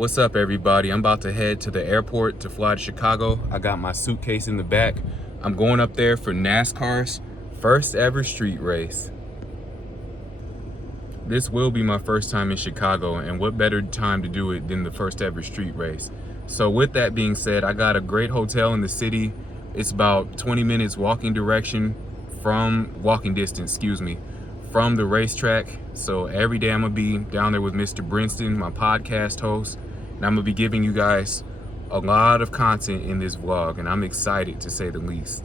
What's up, everybody? I'm about to head to the airport to fly to Chicago. I got my suitcase in the back. I'm going up there for NASCAR's first ever street race. This will be my first time in Chicago, and what better time to do it than the first ever street race. So with that being said, I got a great hotel in the city. It's about 20 minutes walking distance, from the racetrack. So every day I'm gonna be down there with Mr. Brinson, my podcast host, and I'm gonna be giving you guys a lot of content in this vlog, and I'm excited to say the least.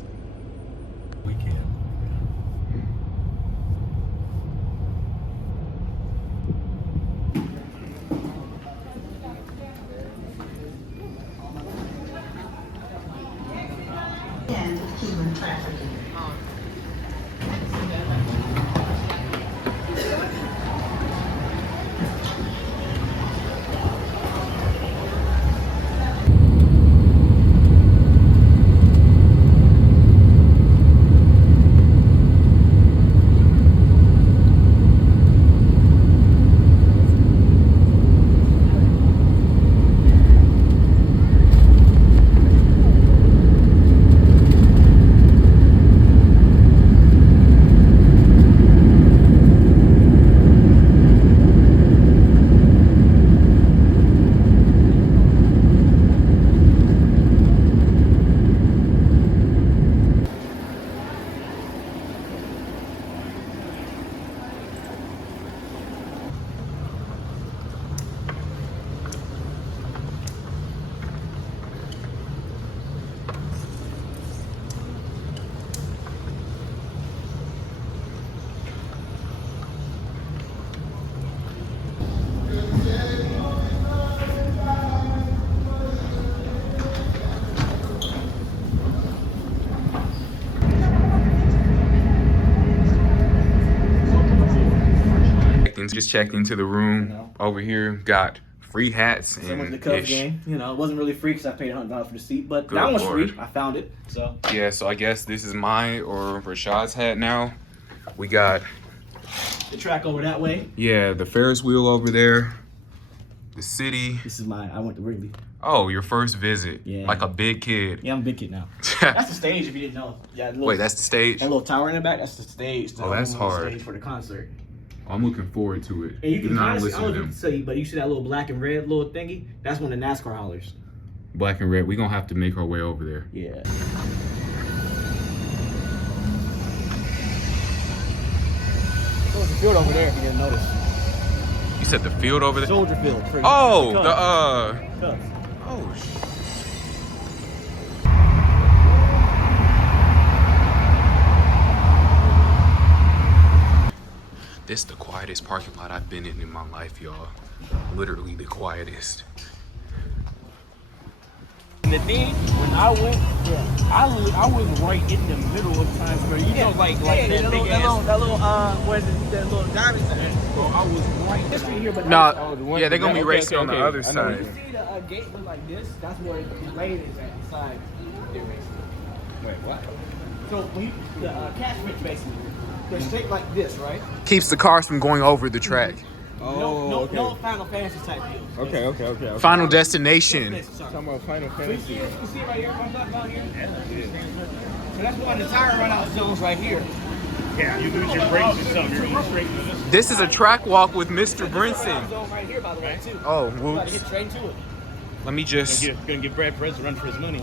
We can. And human trafficking. Just checked into the room over here. Got free hats Same with and the Cubs game. You know, it wasn't really free because I paid $100 for the seat, but that one was free. I found it. So yeah, so I guess this is my or Rashad's hat now. We got the track over that way. Yeah, the Ferris wheel over there. The city. This is mine. I went to Wrigley. Oh, your first visit. Yeah. Like a big kid. Yeah, I'm a big kid now. That's the stage if you didn't know. Yeah. Wait, that's the stage? That little tower in the back, that's the stage. Oh, that's hard. Stage for the concert. I'm looking forward to it. And you can kind of see, I to don't them. say, but you see that little black and red little thingy? That's one of the NASCAR hollers. Black and red. We're going to have to make our way over there. Yeah. There's a field over there if you didn't notice. You said the field over there? Soldier field. Oh, Cubs. Oh, This is the quietest parking lot I've been in my life, y'all. Literally the quietest. The thing, when I went, I was right in the middle of Times Square. You know, like that big ass. That little diamond center. So I was right Here, but Nah, yeah, they're gonna be racing on the other you side. see the gate look like this? That's where the lane is at the side. They're racing. Wait, what? So when the cash rich basically, they're straight like this, right? Keeps the cars from going over the track. Oh, No Final Fantasy type deal. Okay. Final destination. Talking about Final You Fantasy. see it right here? Comes up down here. So that's one of the tire run-out zones right here. Yeah, you lose your brakes and stuff. You're straight into this. This is a track walk with Mr. Brinson. Zone right here, by the way, too. Oh, Got to whoops. get straight to it. Let me just... Gonna get Brad Perez to run for his money.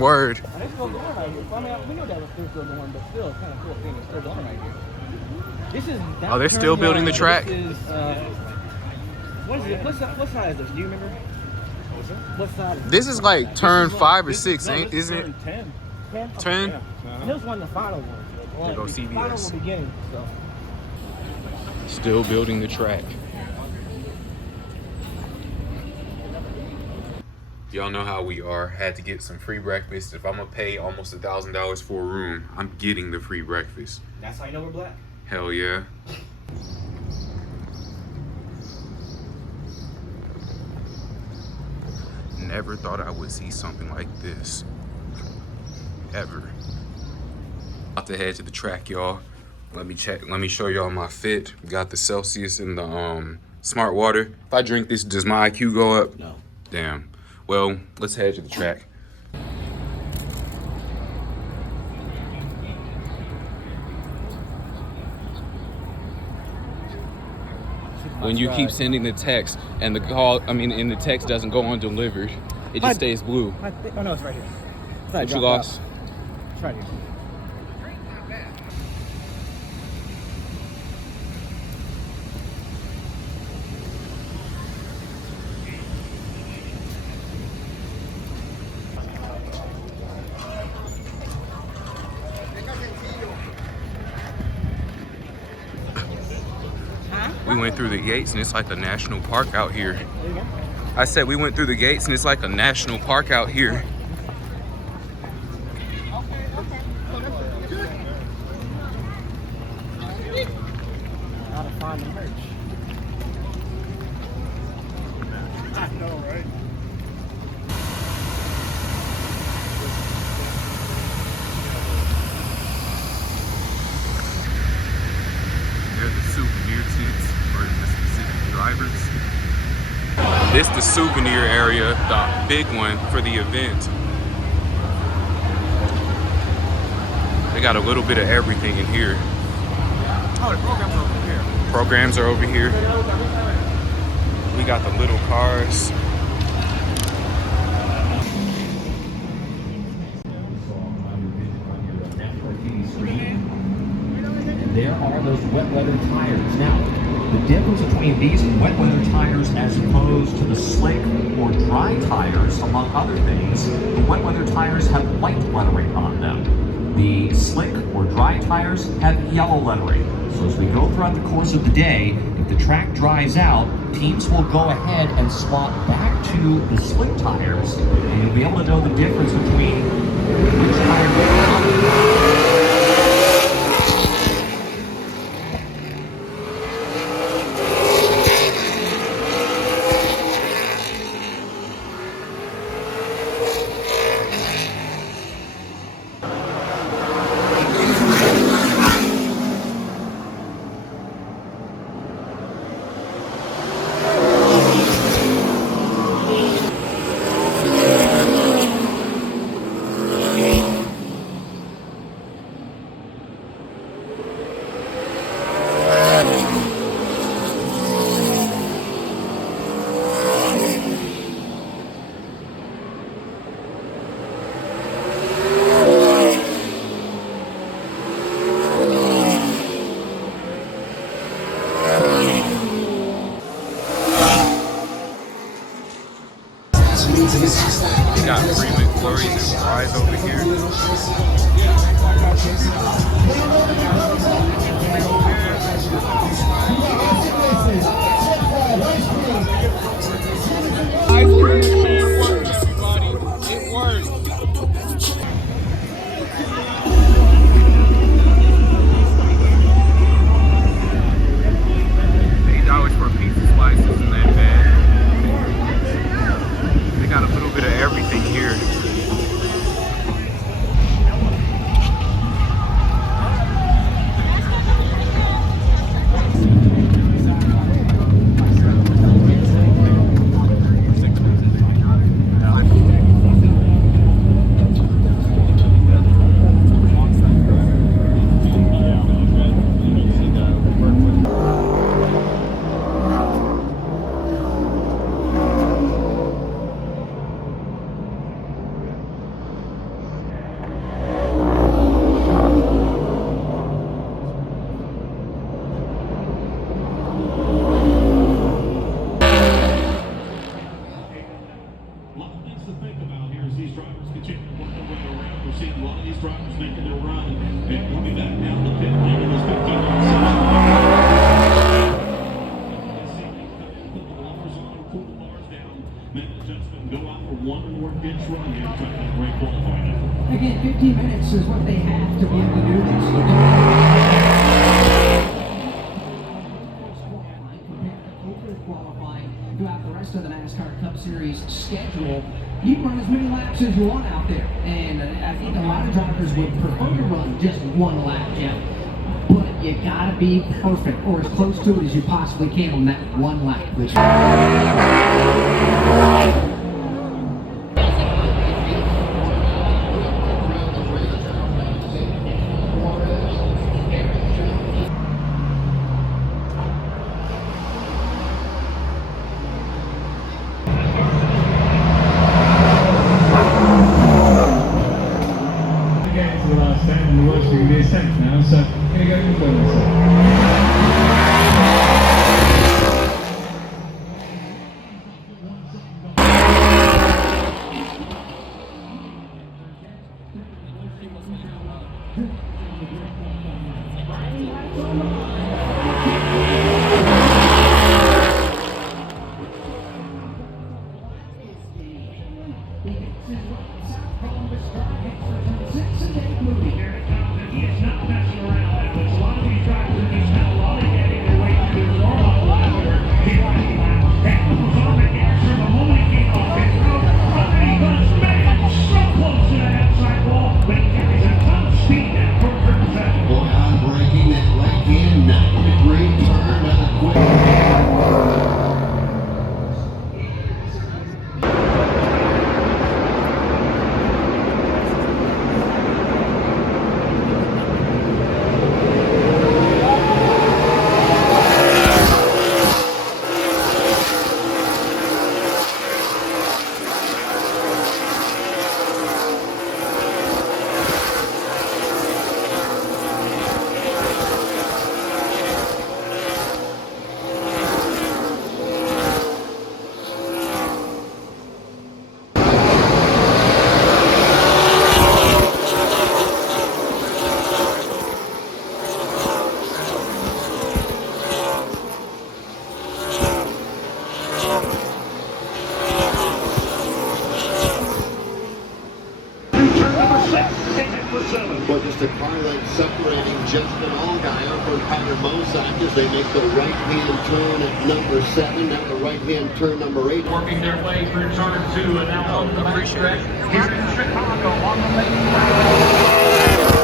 Word. This is going right here. I mean, we know that was still going, but still, it's kind of cool thing. It's still going right here. This is. Oh, they're still building the track? This is, what is it? What side is this? Do you remember? What side is This is like turn 5 or 6, isn't it? 10. 10? And this one, the final one. There go Final CVS. one beginning. So. Still building the track. Y'all know how we are. Had to get some free breakfast. If I'm gonna pay almost $1,000 for a room, I'm getting the free breakfast. That's how you know we're black. Hell yeah. Never thought I would see something like this. Ever. About to head to the track, y'all. Let me show y'all my fit. Got the Celsius and the Smart water. If I drink this, does my IQ go up? No. Damn. Well, let's head to the track. When you keep sending the text and the call, and the text doesn't go undelivered, it just stays blue. Oh no, it's right here. What you lost? It's right here. We went through the gates and it's like a national park out here. I said we went through the gates and it's like a national park out here. How to find the merch. I know, right? They're the souvenir tents for the specific drivers. This the souvenir area, the big one for the event. They got a little bit of everything in here. Oh, the program's over here. Programs are over here. We got the little cars. And there are those wet weather tires. Now, the difference between these wet weather tires as opposed to the slick or dry tires, among other things, the wet weather tires have white lettering on them. The slick or dry tires have yellow lettering. So as we go throughout the course of the day, if the track dries out, teams will go ahead and swap back to the slick tires, and you'll be able to know the difference between which tire went out. We got free McFlurries and fries over here. Ice cream machine works, everybody. It works. $8 for a pizza slice isn't that bad. They got a little bit of everything here. Again, 15 minutes is what they have to be able to do this. Qualifying throughout the rest of the NASCAR Cup Series schedule. You can run as many laps as you want out there, and I think a lot of drivers would prefer to run just one lap, Jeff. But you gotta be perfect, or as close to it as you possibly can on that one lap. Getting to the last 10 and the worst thing will be a tenth now, so I'm going to go in first. But just a car length separating Justin Allgaier from Tyler Mosak as they make the right-hand turn at number 7, now the right-hand turn number 8. Working their way through turn 2 and now over the back stretch here in Chicago on the main track.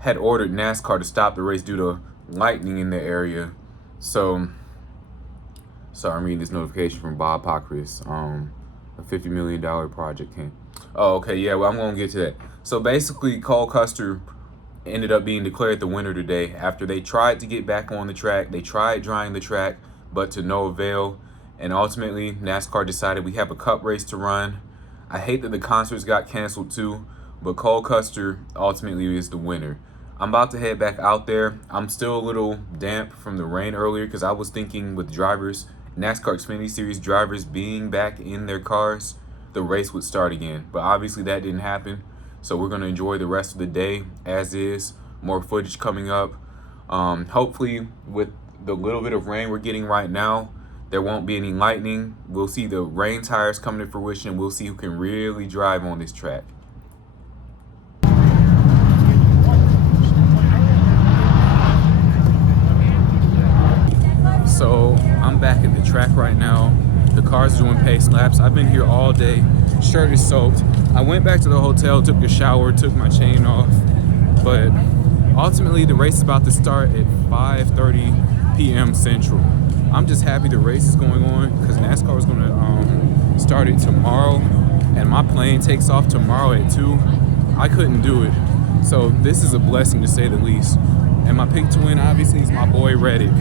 Had ordered NASCAR to stop the race due to lightning in the area. So, sorry, I'm reading this notification from Bob Pockris. A $50 million project came. Oh, okay, yeah, well, I'm going to get to that. So basically, Cole Custer ended up being declared the winner today after they tried to get back on the track. They tried drying the track, but to no avail. And ultimately, NASCAR decided we have a cup race to run. I hate that the concerts got canceled too, but Cole Custer ultimately is the winner. I'm about to head back out there. I'm still a little damp from the rain earlier because I was thinking with drivers, NASCAR Xfinity Series drivers being back in their cars, the race would start again. But obviously that didn't happen. So we're going to enjoy the rest of the day as is. More footage coming up. Hopefully with the little bit of rain we're getting right now, there won't be any lightning. We'll see the rain tires coming to fruition. We'll see who can really drive on this track. So I'm back at the track right now. The car's doing pace laps. I've been here all day. Shirt is soaked. I went back to the hotel, took a shower, took my chain off. But ultimately the race is about to start at 5:30 p.m. Central. I'm just happy the race is going on because NASCAR is going to start it tomorrow. And my plane takes off tomorrow at 2. I couldn't do it. So this is a blessing to say the least. And my pick to win obviously is my boy Reddick.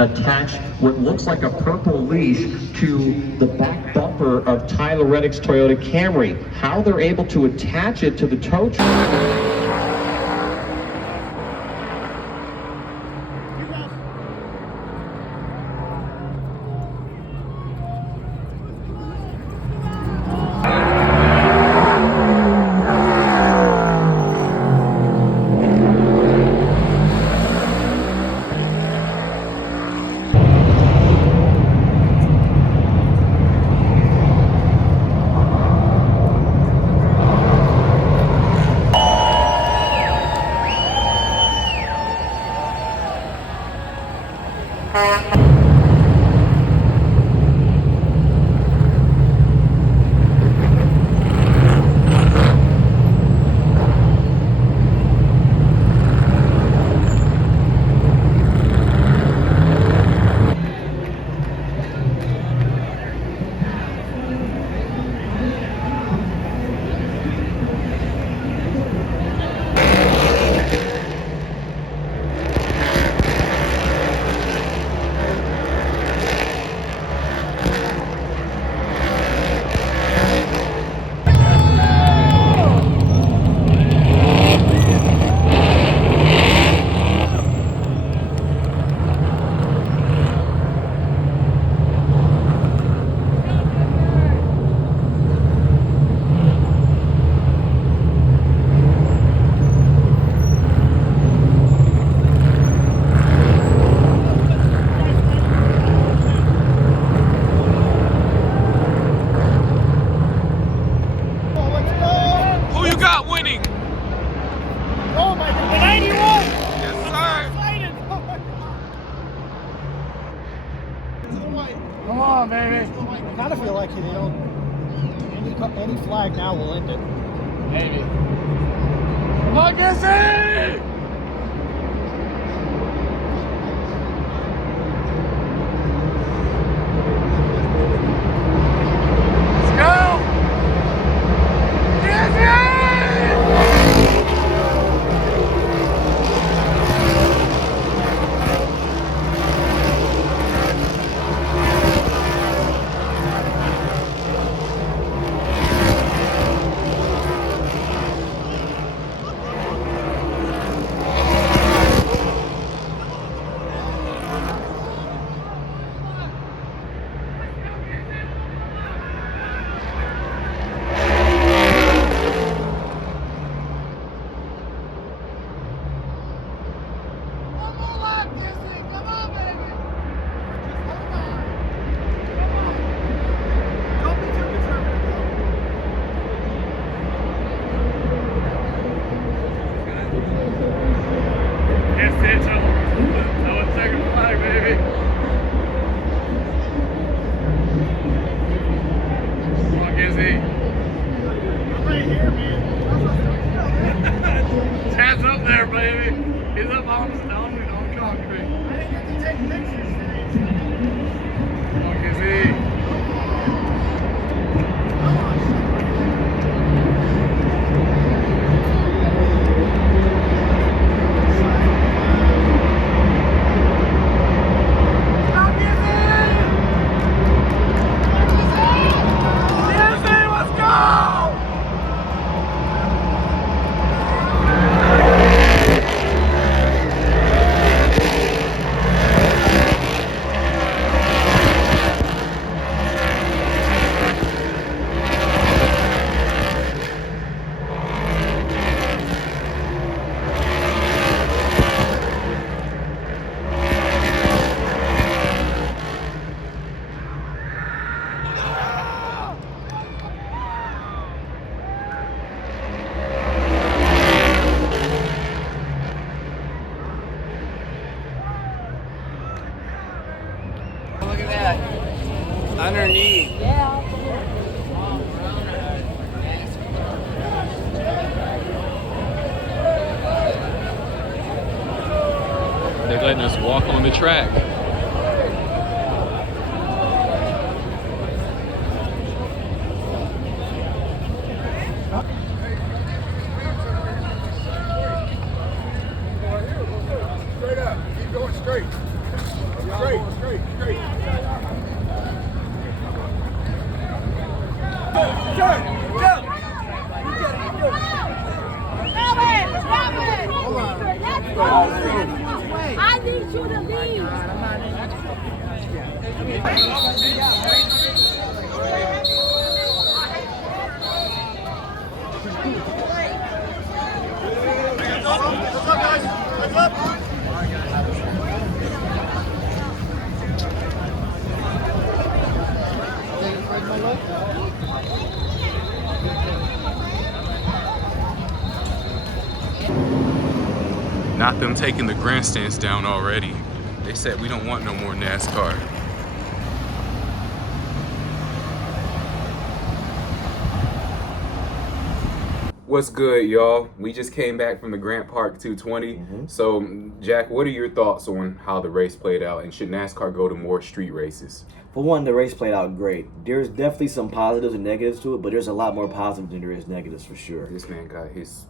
attach what looks like a purple leash to the back bumper of Tyler Reddick's Toyota Camry. How they're able to attach it to the tow truck. Come on, baby. I kind of feel like they don't. Any flag now will end it. Maybe. Come on, Gissy! Let's go! Gissy! Tad's up there, baby. He's up on concrete. I didn't get to take pictures today. Come on, Gizzy. Underneath. Yeah. They're letting us walk on the track. Straight up. Keep going straight. Straight. I need you to leave. Not them taking the grandstands down already. They said we don't want no more NASCAR. What's good, y'all? We just came back from the Grant Park 220. So, Jack, what are your thoughts on how the race played out, and should NASCAR go to more street races? For one, the race played out great. There's definitely some positives and negatives to it, but there's a lot more positives than there is negatives for sure. This man got his,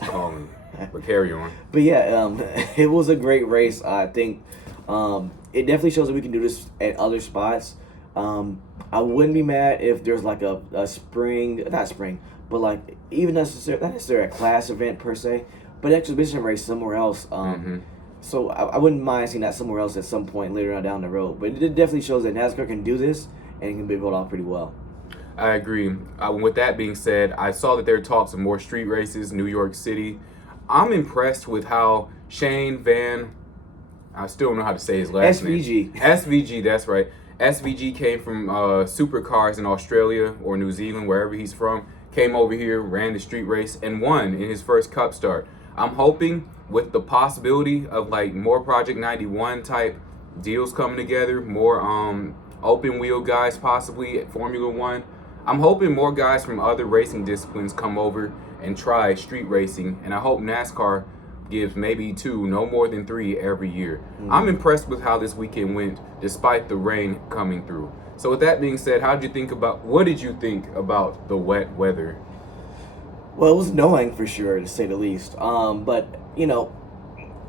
calling. But carry on. But yeah, it was a great race. I think it definitely shows that we can do this at other spots. I wouldn't be mad if there's like a not spring, but like even not necessarily a class event per se, but exhibition race somewhere else. So I wouldn't mind seeing that somewhere else at some point later on down the road. But it definitely shows that NASCAR can do this and it can be pulled off pretty well. I agree. With that being said, I saw that there are talks of more street races, New York City. I'm impressed with how Shane Van, I still don't know how to say his last name. SVG, that's right. SVG came from supercars in Australia or New Zealand, wherever he's from, came over here, ran the street race, and won in his first Cup start. I'm hoping with the possibility of like more Project 91 type deals coming together, more open wheel guys possibly at Formula One. I'm hoping more guys from other racing disciplines come over and try street racing, and I hope NASCAR gives maybe 2, no more than 3 every year. I'm impressed with how this weekend went despite the rain coming through. So with that being said, what did you think about the wet weather? Well, it was annoying for sure, to say the least. But,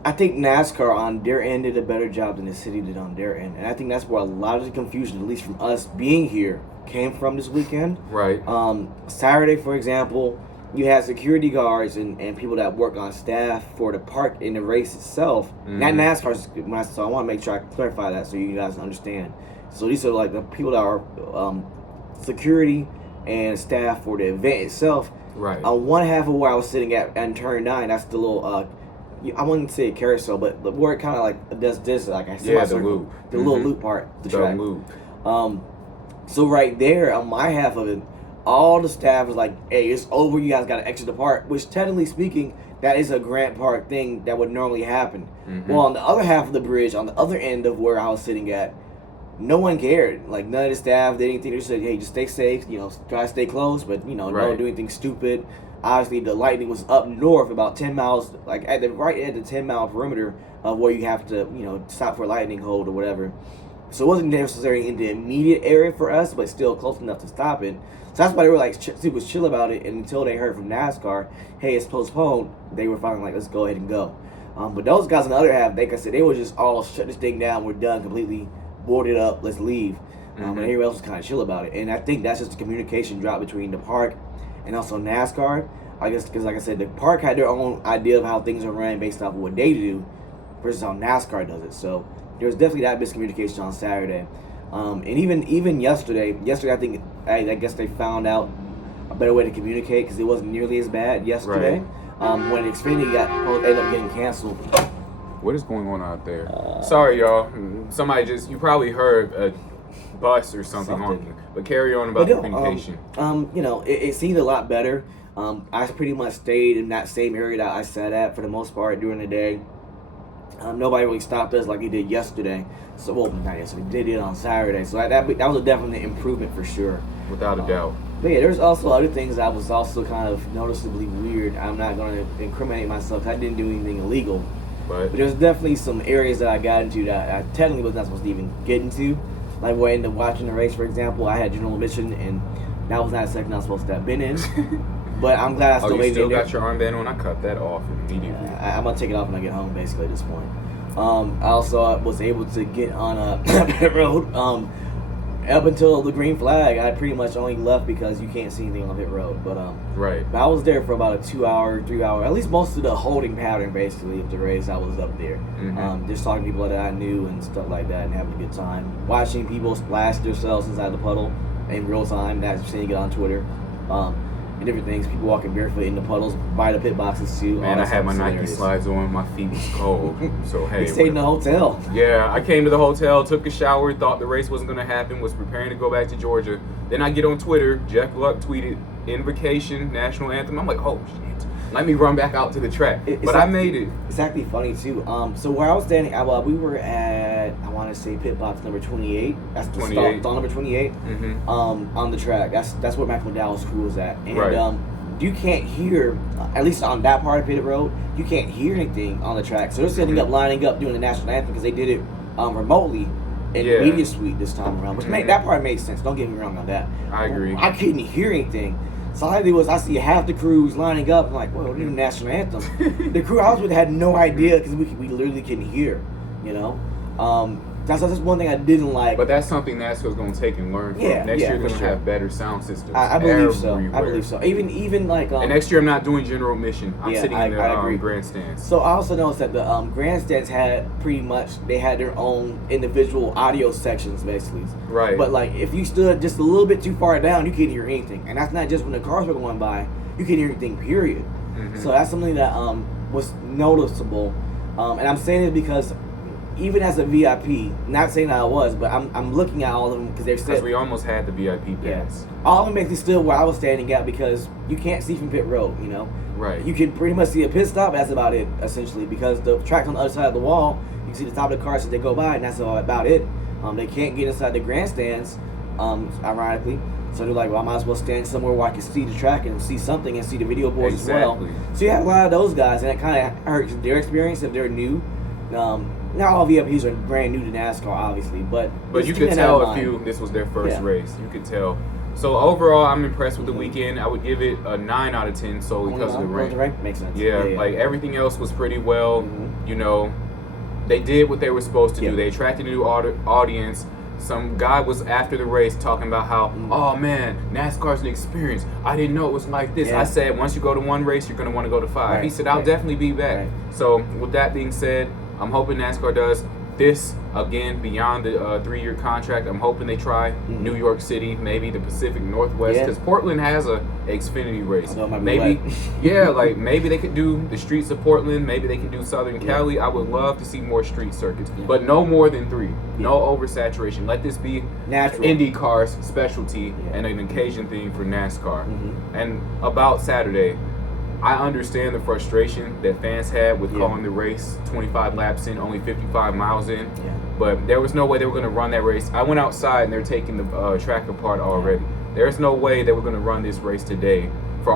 I think NASCAR on their end did a better job than the city did on their end. And I think that's where a lot of the confusion, at least from us being here, came from this weekend. Right. Saturday, for example, you had security guards and people that work on staff for the park in the race itself. Not NASCAR, so I want to make sure I clarify that so you guys understand. So these are like the people that are security and staff for the event itself. Right. On one half of where I was sitting at turn 9, that's the little, I wouldn't say a carousel, but where it kind of like does this, like I said, the loop. The little loop part, the track. Loop. So right there on my half of it, all the staff was like, hey, it's over, you guys got to exit the park, which technically speaking, that is a Grant Park thing that would normally happen. Well, on the other half of the bridge, on the other end of where I was sitting at, no one cared. Like, none of the staff did anything. They just said, hey, just stay safe, try to stay close, but, don't do anything stupid. Obviously, the lightning was up north about 10 miles, like at the 10-mile perimeter of where you have to, stop for a lightning hold or whatever. So it wasn't necessarily in the immediate area for us, but still close enough to stop it. So that's why they were like super chill about it. And until they heard from NASCAR, hey, it's postponed, they were finally like, let's go ahead and go. But those guys on the other half, like I said, they were just all shut this thing down. We're done, completely boarded up. Let's leave. And everyone else was kind of chill about it. And I think that's just a communication drop between the park and also NASCAR. I guess because, like I said, the park had their own idea of how things are ran based off of what they do versus how NASCAR does it. So there was definitely that miscommunication on Saturday. And even yesterday I guess they found out a better way to communicate because it wasn't nearly as bad yesterday. Right. When Xfinity ended up getting canceled. What is going on out there? Sorry, y'all. You probably heard a bus or something honking. But carry on about the communication. It seemed a lot better. I pretty much stayed in that same area that I sat at for the most part during the day. Nobody really stopped us like he did yesterday. So, well, not yesterday. They did on Saturday. So that was a definite improvement for sure. Without a doubt. But yeah, there's also other things that was also kind of noticeably weird. I'm not going to incriminate myself. I didn't do anything illegal. But there's definitely some areas that I got into that I technically was not supposed to even get into. Like when I ended up watching the race, for example, I had general admission, and that was not a section I was supposed to have been in. But I'm glad I still made it. You still got your armband on? I cut that off immediately. I'm going to take it off when I get home, basically, at this point. I also was able to get on a road up until the green flag, I pretty much only left because you can't see anything on pit road. But Right. but I was there for about a 2 hour, 3 hour, at least most of the holding pattern basically of the race. I was up there, just talking to people that I knew and stuff like that, and having a good time. Watching people splash themselves inside the puddle in real time. That's seeing it on Twitter, and different things. People walking barefoot in the puddles by the pit boxes too. Man, I had my Nike slides on. My feet was cold. So hey, We stayed in the hotel. Yeah, I came to the hotel, took a shower, thought the race wasn't going to happen, was preparing to go back to Georgia. Then I get on Twitter, Jeff Gluck tweeted, "Invocation, national anthem." I'm like, oh shit, let me run back out to the track. But I made it. It's actually funny too. So where I was standing, we were at, I want to say pit box number 28. That's the 28. stall number 28. On the track. That's where Michael McDowell's crew was at. And Right. You can't hear, at least on that part of pit road, you can't hear anything on the track. So they're setting up, lining up, doing the national anthem because they did it remotely in the media suite this time around. Which that part made sense. Don't get me wrong on that. I agree. I couldn't hear anything. So all I did was I see half the crews lining up. I'm like, well, we're doing the national anthem. The crew I was with had no idea because we literally couldn't hear. You know, that's one thing I didn't like. But that's something NASCAR's going to take and learn from. Next year, they're going to have better sound systems. I believe so. everywhere. I believe so. Even like. And next year, I'm not doing general admission. I'm sitting in the grandstands. So I also noticed that the grandstands had pretty much, they had their own individual audio sections basically. Right. But like if you stood just a little bit too far down, you couldn't hear anything. And that's not just when the cars were going by. You couldn't hear anything. Period. So that's something that was noticeable. And I'm saying it because even as a VIP, not saying that I was, but I'm looking at all of them because they're Because we almost had the VIP pass. all of them basically stood where I was standing at because you can't see from pit road, you know. Right. You can pretty much see a pit stop. That's about it, essentially, because the track's on the other side of the wall. You can see the top of the cars as they go by, and that's about it. They can't get inside the grandstands, ironically. So they're like, well, I might as well stand somewhere where I can see the track and see something and see the video boards as well. So you have a lot of those guys, and it kind of hurts their experience if they're new. Not all VIPs are brand new to NASCAR, obviously, but you could tell if this was their first race. You could tell. So overall, I'm impressed with the weekend. I would give it a 9 out of 10 solely because of the rain. Makes sense. Yeah, like everything else was pretty well. You know, they did what they were supposed to do. They attracted a new audience. Some guy was after the race talking about how, oh man, NASCAR's an experience. I didn't know it was like this. I said, once you go to one race, you're going to want to go to 5. He said, I'll definitely be back. So with that being said, I'm hoping NASCAR does this again beyond the 3-year contract. I'm hoping they try New York City, maybe the Pacific Northwest, because Portland has a Xfinity race. Maybe, like maybe they could do the streets of Portland. Maybe they could do Southern Cali. I would love to see more street circuits, but no more than 3. No oversaturation. Let this be natural. IndyCar's specialty and an occasion thing for NASCAR. And about Saturday, I understand the frustration that fans had with calling the race 25 laps in, only 55 miles in. But there was no way they were going to run that race. I went outside and they're taking the track apart already. There's no way they were going to run this race today for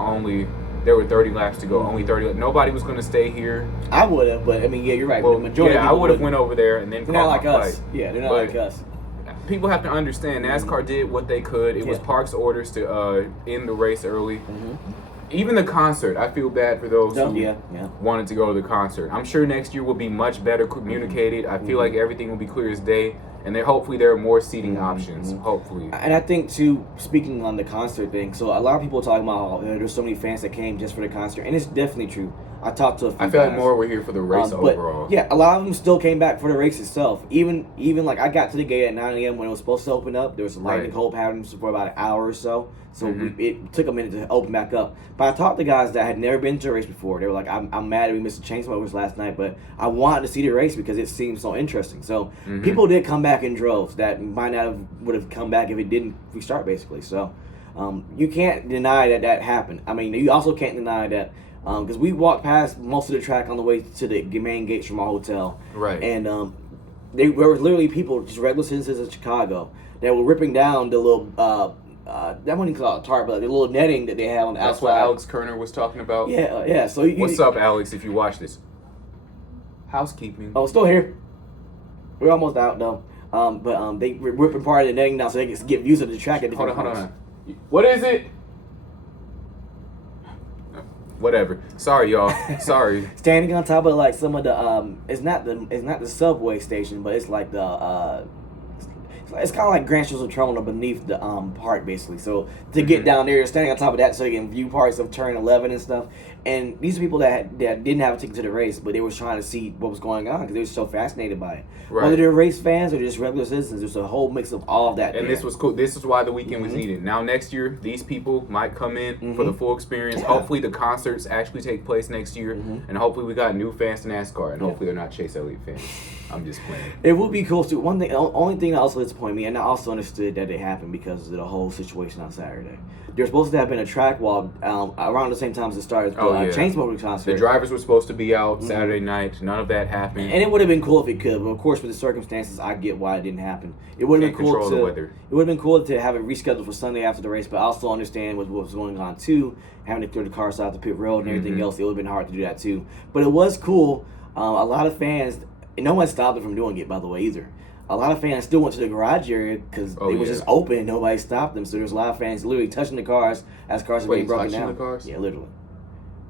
there were 30 laps to go. Only 30 laps. Nobody was going to stay here. I would have, but I mean, you're right. Well, the majority of I people would have went over there and then they're not called like my us. flight. Yeah, they're not like us. People have to understand NASCAR did what they could. It was Park's orders to end the race early. Even the concert, I feel bad for those who wanted to go to the concert. I'm sure next year will be much better communicated. I feel like everything will be clear as day. And then hopefully there are more seating options, hopefully. And I think, too, speaking on the concert thing, so a lot of people are talking about there's so many fans that came just for the concert. And it's definitely true. I talked to a few I feel guys. like more were here for the race overall. Yeah, a lot of them still came back for the race itself. Even like I got to the gate at 9 a.m. when it was supposed to open up. There was some lightning cold patterns for about an hour or so. So it took a minute to open back up. But I talked to guys that had never been to a race before. They were like, I'm mad that we missed the Chainsmokers last night, but I wanted to see the race because it seemed so interesting. So people did come back in droves that might not would have come back if it didn't restart, basically. So you can't deny that happened. I mean, you also can't deny that because we walked past most of the track on the way to the main gates from our hotel. Right. And there were literally people, just regular citizens of Chicago, that were ripping down the little, that wasn't called a tarp, but the little netting that they have on the outside. That's what Alex Kerner was talking about? Yeah. So what's up, Alex, if you watch this? Housekeeping. Oh, still here. We're almost out, though. But they were ripping part of the netting now so they can get views of the track at different Hold on. What is it? Whatever. Sorry, y'all. Sorry. Standing on top of like some of the it's not the subway station, but it's like the it's kind of like Grand Central Terminal beneath the park, basically. So to get down there, standing on top of that, so you can view parts of Turn 11 and stuff. And these are people that didn't have a ticket to the race, but they were trying to see what was going on because they were so fascinated by it. Right. Whether they're race fans or just regular citizens, there's a whole mix of all of that. And there. this was cool. This is why the weekend was needed. Now next year, these people might come in for the full experience. Yeah. Hopefully the concerts actually take place next year, and hopefully we got new fans to NASCAR, and hopefully they're not Chase Elliott fans. I'm just playing. It would be cool too. One thing, only thing that also disappointed me, and I also understood that it happened because of the whole situation on Saturday. There's supposed to have been a track walk around the same time as it started the Chainsmokers concert. The drivers were supposed to be out Saturday night. None of that happened. And it would have been cool if it could, but of course, with the circumstances, I get why it didn't happen. It would have been cool control the weather. It would have been cool to have it rescheduled for Sunday after the race, but I also understand what was going on too, having to throw the cars out the pit road and everything else. It would have been hard to do that too. But it was cool. A lot of fans, and no one stopped them from doing it, by the way, either. A lot of fans still went to the garage area because it was just open and nobody stopped them. So there's a lot of fans literally touching the cars as cars are being broken down. The cars? Yeah, literally.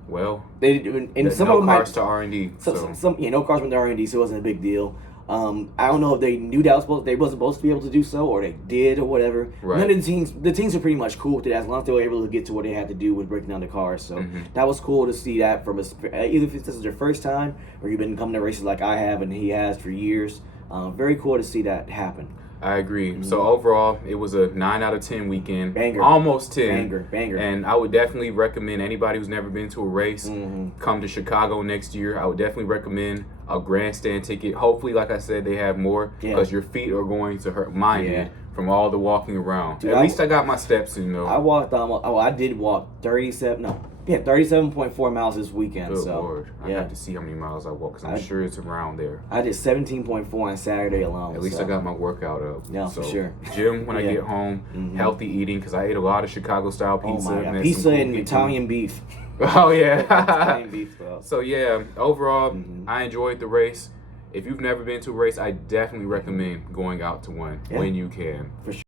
Well, and some no of them cars to R&D. No cars went to R&D, so it wasn't a big deal. I don't know if they knew they wasn't supposed to be able to do so, or they did, or whatever. Right. None of the teams are pretty much cool with it as long as they were able to get to what they had to do with breaking down the cars. So that was cool to see that from either if this is your first time or you've been coming to races like I have and he has for years. Very cool to see that happen. I agree. So overall, it was a 9 out of 10 weekend. Banger. Almost 10. Banger. And I would definitely recommend anybody who's never been to a race come to Chicago next year. I would definitely recommend a grandstand ticket. Hopefully, like I said, they have more because your feet are going to hurt. Mine did from all the walking around. Dude, At least I got my steps in, though. I walked I did walk 37.4 miles this weekend. Good so Lord. I have to see how many miles I walk because I'm sure it's around there. I did 17.4 on Saturday alone. At least I got my workout up. Yeah, for sure. Gym when I get home, healthy eating because I ate a lot of Chicago-style pizza. Oh my God. And Pizza and Italian beef. Oh, yeah. Italian beef, though. So, yeah, overall, I enjoyed the race. If you've never been to a race, I definitely recommend going out to one when you can. For sure.